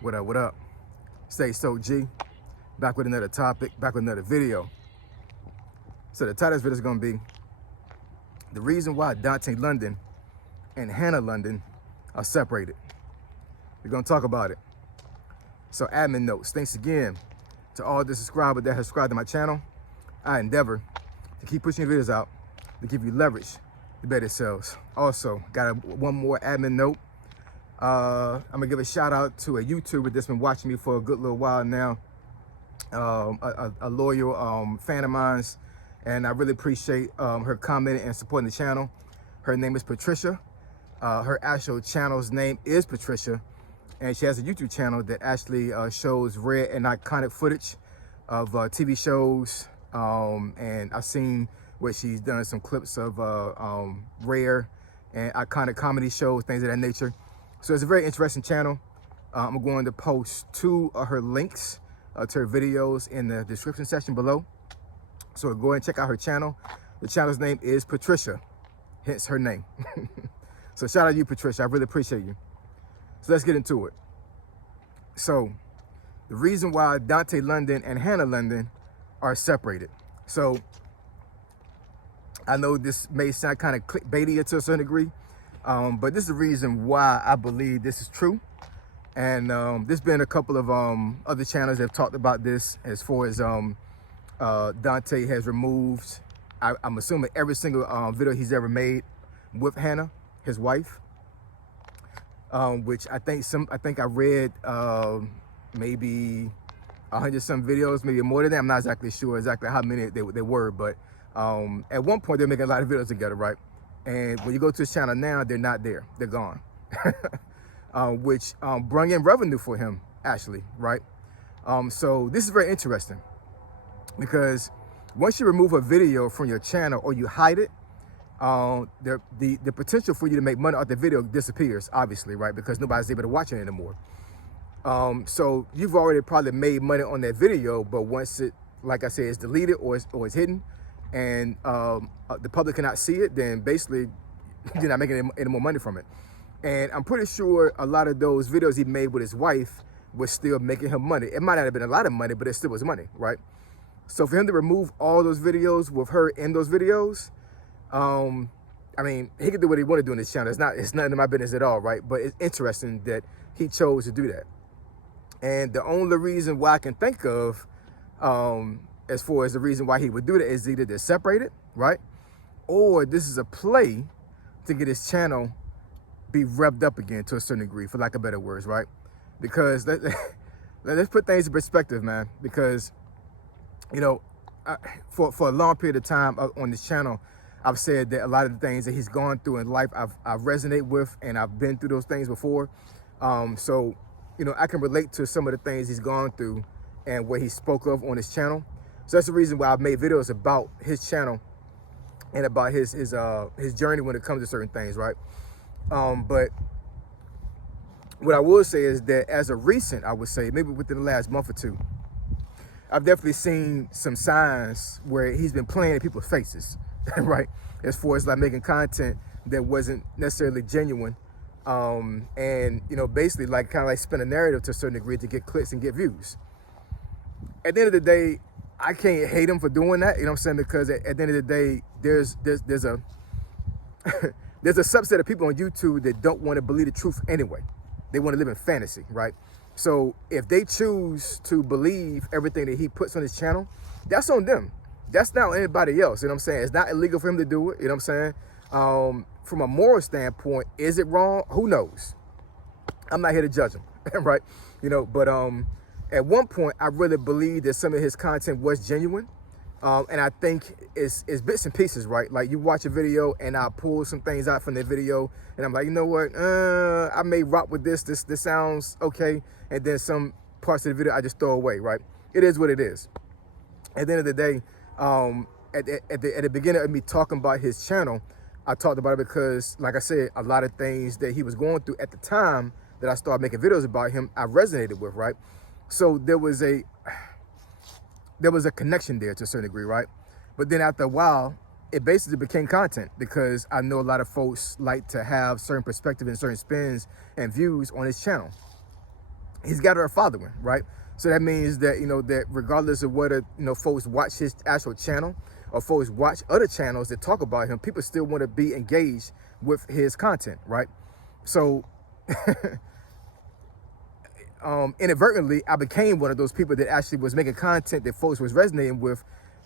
What up, what up? Stay so G. Back with another topic, back with another video. So the title of this video is gonna be the reason why Dontay London and Hanna London are separated. We're gonna talk about it. So admin notes, thanks again to all the subscribers that have subscribed to my channel. I endeavor to keep pushing videos out to give you leverage to better sales. Also, got one more admin note. I'm gonna give a shout out to a YouTuber that's been watching me for a good little while now. A loyal fan of mine, and I really appreciate her commenting and supporting the channel. Her name is Patricia. Her actual channel's name is Patricia, and she has a YouTube channel that actually shows rare and iconic footage of TV shows. And I've seen where she's done some clips of rare and iconic comedy shows, things of that nature. So it's a very interesting channel. I'm going to post two of her links to her videos in the description section below. So go ahead and check out her channel. The channel's name is Patricia, hence her name. So shout out to you, Patricia. I really appreciate you. So let's get into it. So the reason why Dontay London and Hanna London are separated. So I know this may sound kind of clickbaity to a certain degree, but this is the reason why I believe this is true. And there's been a couple of other channels that have talked about this, as far as Dontay has removed, I'm assuming, every single video he's ever made with Hanna, his wife, which I think I read maybe 100 some videos, maybe more than that. I'm not exactly sure exactly how many they were, but at one point they're making a lot of videos together, right? And when you go to his channel now, they're not there, they're gone. Which brought in revenue for him, actually, right? So this is very interesting, because once you remove a video from your channel or you hide it, the potential for you to make money off the video disappears, obviously, right? Because nobody's able to watch it anymore. So you've already probably made money on that video, but once it, like I said, is deleted or it's hidden, and the public cannot see it, then basically you're not making any more money from it. And I'm pretty sure a lot of those videos he made with his wife was still making him money. It might not have been a lot of money, but it still was money, right? So for him to remove all those videos with her in those videos, I mean, he can do what he want to do on his channel. It's none of my business at all, right? But it's interesting that he chose to do that. And the only reason why I can think of, as far as the reason why he would do that, is either they're separated, right? Or this is a play to get his channel be revved up again to a certain degree, for lack of better words, right? Because let's put things in perspective, man. Because, you know, for a long period of time on this channel, I've said that a lot of the things that he's gone through in life, I resonate with, and I've been through those things before. So, you know, I can relate to some of the things he's gone through and what he spoke of on his channel. So that's the reason why I've made videos about his channel and about his journey when it comes to certain things, right? But what I will say is that as of recent, I would say maybe within the last month or two, I've definitely seen some signs where he's been playing in people's faces, right? As far as like making content that wasn't necessarily genuine. And, you know, basically like kind of like spin a narrative to a certain degree to get clicks and get views. At the end of the day, I can't hate him for doing that, you know what I'm saying? Because at the end of the day, there's a there's a subset of people on YouTube that don't want to believe the truth anyway. They want to live in fantasy, right? So if they choose to believe everything that he puts on his channel, that's on them. That's not on anybody else, you know what I'm saying? It's not illegal for him to do it, you know what I'm saying? From a moral standpoint, is it wrong? Who knows? I'm not here to judge him, right? You know, but at one point, I really believed that some of his content was genuine. And I think it's bits and pieces, right? Like you watch a video and I pull some things out from the video and I'm like, you know what? I may rock with this sounds okay. And then some parts of the video I just throw away, right? It is what it is. At the end of the day, at the beginning of me talking about his channel, I talked about it because, like I said, a lot of things that he was going through at the time that I started making videos about him, I resonated with, right? So there was a connection there to a certain degree, right? But then after a while, it basically became content, because I know a lot of folks like to have certain perspective and certain spins and views on his channel. he's got a following, right? So that means that, that regardless of whether, folks watch his actual channel or folks watch other channels that talk about him, people still want to be engaged with his content, right? So inadvertently, I became one of those people that actually was making content that folks was resonating with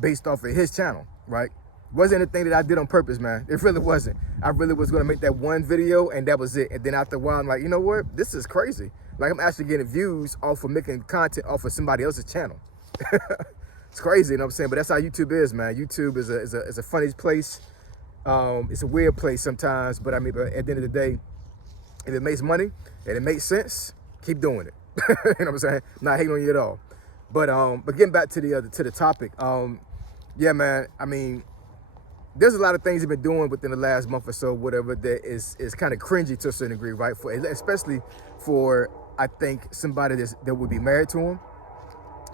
based off of his channel, right? Wasn't anything that I did on purpose, man. It really wasn't. I really was gonna make that one video and that was it. And then after a while, I'm like, you know what? This is crazy. Like, I'm actually getting views off of making content off of somebody else's channel. It's crazy, you know what I'm saying? But that's how YouTube is, man. YouTube is a funny place. It's a weird place sometimes, but I mean, but at the end of the day, if it makes money and it makes sense, keep doing it. You know what I'm saying? Not hating on you at all. But getting back to the topic, yeah, man. I mean, there's a lot of things he's been doing within the last month or so, whatever, that is kind of cringy to a certain degree, right? Especially for, I think, somebody that would be married to him,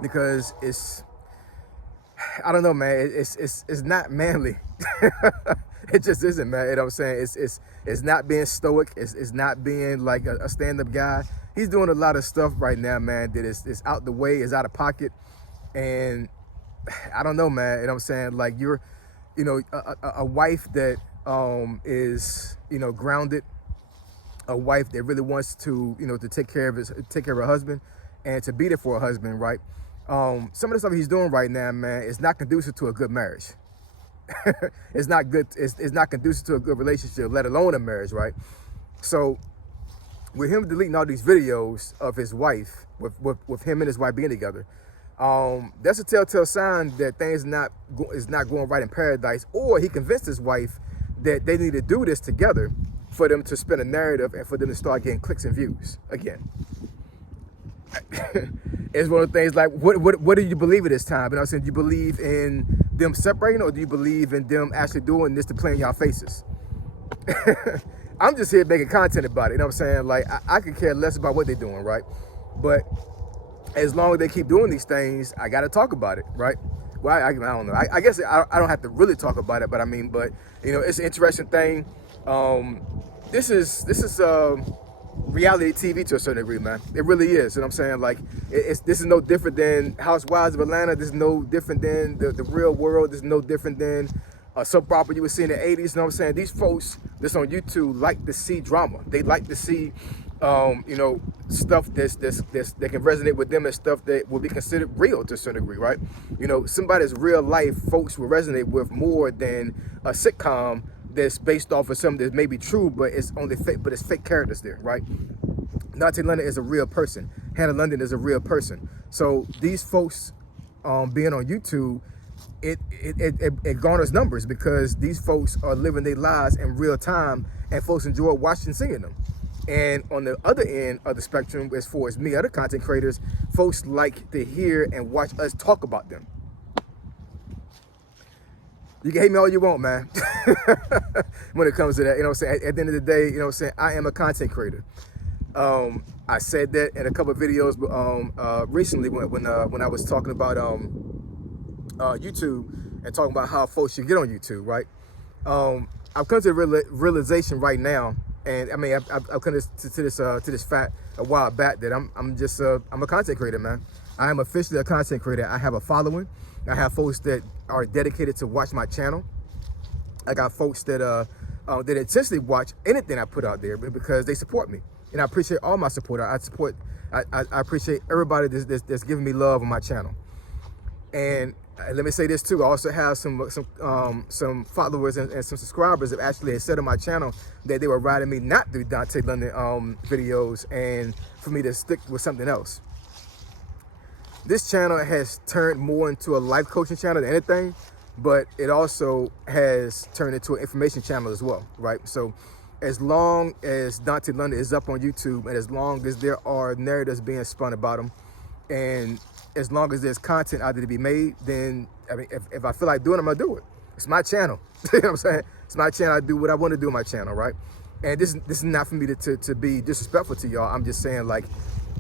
because I don't know, man. It's not manly. It just isn't, man. You know what I'm saying? It's not being stoic. It's not being like a stand-up guy. He's doing a lot of stuff right now, man, that is out the way, is out of pocket, and I don't know, man. You know what I'm saying? Like, you're, a wife that is, grounded, a wife that really wants to, to take care of her husband and to be there for her husband, right? Some of the stuff he's doing right now, man, is not conducive to a good marriage. It's not good. It's not conducive to a good relationship, let alone a marriage, right? So with him deleting all these videos of his wife, with him and his wife being together, that's a telltale sign that things is not going right in paradise, or he convinced his wife that they need to do this together for them to spin a narrative and for them to start getting clicks and views again. It's one of the things, like, what do you believe at this time? You know what I'm saying? Do you believe in them separating, or do you believe in them actually doing this to play in y'all faces? I'm just here making content about it, you know what I'm saying? Like, I could care less about what they're doing, right? But as long as they keep doing these things, I got to talk about it, right? Well, I don't know. I guess I don't have to really talk about it, but I mean, but, it's an interesting thing. This is reality TV to a certain degree, man. It really is. You know what I'm saying? Like, this is no different than Housewives of Atlanta. This is no different than the real world. This is no different than a soap opera you would see in the 80s. You know what I'm saying? These folks that's on YouTube like to see drama. They like to see, stuff that can resonate with them, and stuff that will be considered real to a certain degree, right? Somebody's real life folks will resonate with more than a sitcom that's based off of something that may be true, but it's only fake, but it's fake characters there, right? Dontay London is a real person. Hanna London is a real person. So these folks being on YouTube, it garners numbers, because these folks are living their lives in real time, and folks enjoy watching and seeing them. And on the other end of the spectrum, as far as me, other content creators, folks like to hear and watch us talk about them. You can hate me all you want, man. When it comes to that, you know what I'm saying? At the end of the day, you know what I'm saying? I am a content creator. I said that in a couple of videos recently when I was talking about YouTube and talking about how folks should get on YouTube, right? I've come to the realization right now, and I mean, I've come to this fact a while back, that I'm a content creator, man. I am officially a content creator. I have a following. I have folks that are dedicated to watch my channel. I got folks that intentionally watch anything I put out there because they support me, and I appreciate all my support. I appreciate everybody that's giving me love on my channel. And let me say this too. I also have some followers and some subscribers that actually had said on my channel that they were riding me not through Dontay London videos, and for me to stick with something else. This channel has turned more into a life coaching channel than anything, but it also has turned into an information channel as well, right? So as long as Dontay London is up on YouTube, and as long as there are narratives being spun about him, and as long as there's content out there to be made, then, I mean, if I feel like doing it, I'm gonna do it. It's my channel. You know what I'm saying? It's my channel. I do what I want to do on my channel, right? And this is not for me to be disrespectful to y'all. I'm just saying, like,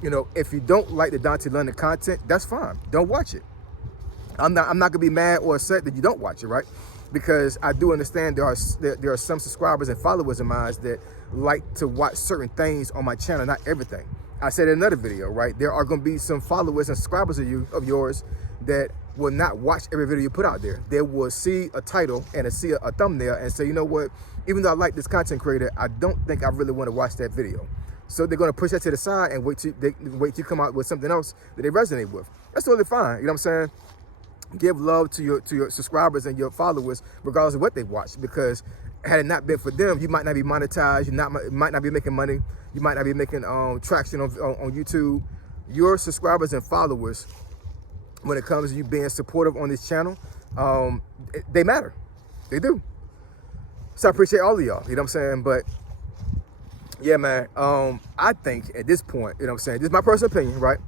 if you don't like the Dontay London content, that's fine. Don't watch it. I'm not gonna be mad or upset that you don't watch it, right? Because I do understand there are some subscribers and followers of mine that like to watch certain things on my channel, not everything. I said in another video, right? There are going to be some followers and subscribers of yours that will not watch every video you put out there. They will see a title and see a thumbnail and say, you know what? Even though I like this content creator, I don't think I really want to watch that video. So they're going to push that to the side and wait to come out with something else that they resonate with. That's totally fine. You know what I'm saying? Give love to your subscribers and your followers, regardless of what they watch, because had it not been for them, you might not be monetized, might not be making money, you might not be making traction on YouTube. Your subscribers and followers, when it comes to you being supportive on this channel, they matter. They do. So I appreciate all of y'all, you know what I'm saying? But yeah, man, I think at this point, you know what I'm saying, this is my personal opinion, right?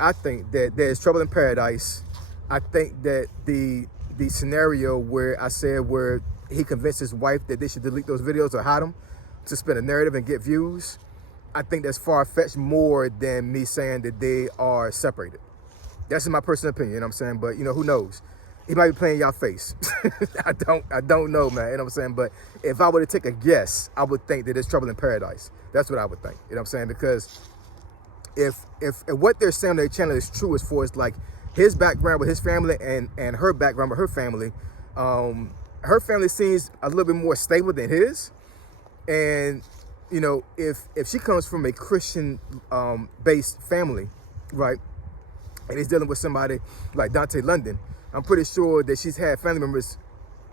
I think that there's trouble in paradise. I think that the scenario where I said where he convinced his wife that they should delete those videos or hide them to spin a narrative and get views, I think that's far-fetched more than me saying that they are separated. That's in my personal opinion, you know what I'm saying? But, you know, who knows? He might be playing y'all face. I don't know, man, you know what I'm saying? But if I were to take a guess, I would think that there's trouble in paradise. That's what I would think, you know what I'm saying? Because if what they're saying on their channel is true as far as like his background with his family and her background with her family seems a little bit more stable than his. And, you know, if she comes from a Christian based family, right, and is dealing with somebody like Dontay London, I'm pretty sure that she's had family members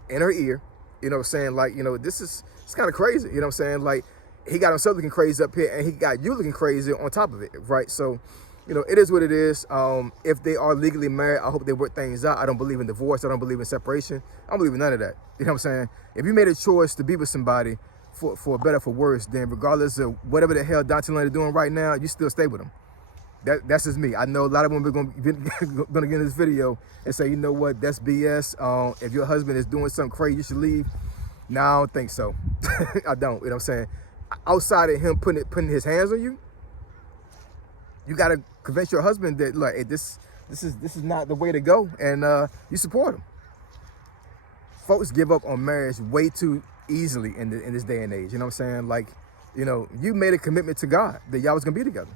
in her ear, you know what I'm saying? Like, you know, it's kind of crazy, you know what I'm saying? Like, he got himself looking crazy up here and he got you looking crazy on top of it, right? So, you know, it is what it is. If they are legally married, I hope they work things out. I don't believe in divorce. I don't believe in separation. I don't believe in none of that. You know what I'm saying? If you made a choice to be with somebody for better, for worse, then regardless of whatever the hell Dontay London is doing right now, you still stay with him. That's just me. I know a lot of women are going to get in this video and say, you know what, that's BS. If your husband is doing something crazy, you should leave. No, I don't think so. I don't. You know what I'm saying? Outside of him putting his hands on you, you got to convince your husband that, like, hey, this is not the way to go, and you support him. Folks give up on marriage way too easily in this day and age. You know what I'm saying? Like, you know, you made a commitment to God that y'all was gonna be together.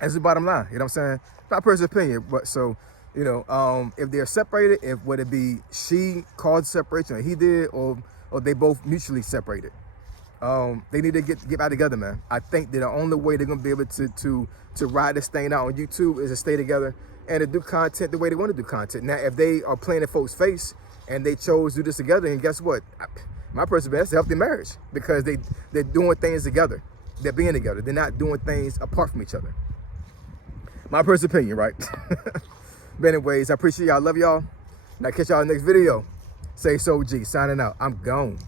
That's the bottom line. You know what I'm saying? My personal opinion, but so, you know, if they're separated, if whether it be she caused separation or he did, or they both mutually separated, they need to get back together, man. I think that the only way they're gonna be able to ride this thing out on YouTube is to stay together and to do content the way they want to do content. Now, if they are playing in folks' face and they chose to do this together, and guess what? My personal opinion, that's a healthy marriage, because they're doing things together. They're being together. They're not doing things apart from each other. My personal opinion, right? But anyways, I appreciate y'all. I love y'all. And I'll catch y'all in the next video. Say so, G. Signing out. I'm gone.